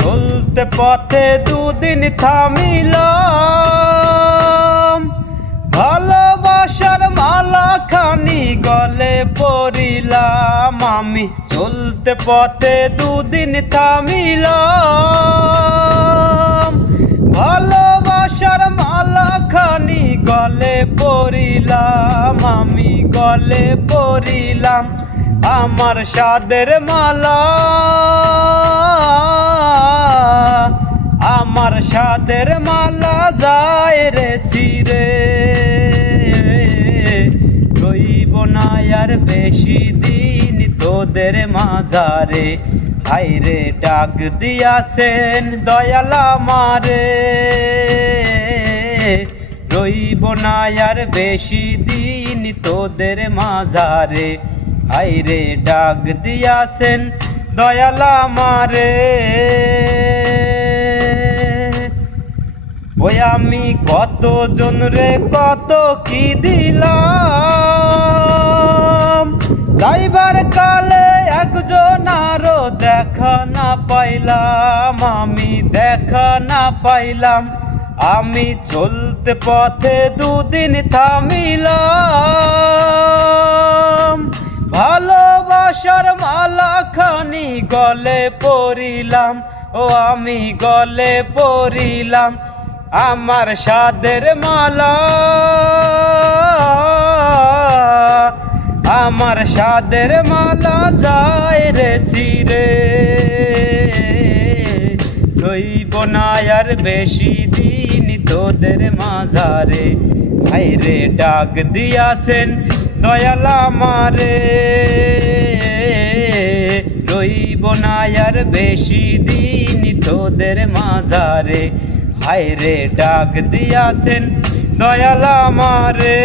চলতে পথে দুদিন থামিলাম, ভালোবাসার মালা খানি গলে পরিলাম। আমি চলতে পথে দুদিন থামিলাম, ভালোবাসার মালা খানি গলে পরিলাম। আমি গলে পরিলাম আমার সাদের মালা, আমার সাদের মালা যায় রে ছিঁড়ে। রইব না আর বেশি দিন তোদের মাঝারে, হায়রে ডাক দিয়াছেন দয়াল আমারে। রইব না আর বেশি দিন তোদের মাঝারে, হায়রে ডাক দিয়াছেন দয়াল আমারে। ওই আমি কত জন রে কত কি দিলাম, যাইবার কালে একজন আরো দেখা না পাইলাম। আমি দেখা না পাইলাম, আমি চলতে পথে দুদিন থামিলাম, ভালোবাসার মালা খানি গলে পরিলাম। ও আমি গলে পরিলাম আমার সাদের মালা, আমার সাদের মালা যায় রে ছিঁড়ে। রইব না আর বেশি দিন তোদের মাঝারে, হায়রে ডাক দিয়াছেন দয়াল আমারে। রইব না আর বেশি দিন তোদের মাঝারে, হায়রে ডাক দিয়াছেন দয়াল আমারে।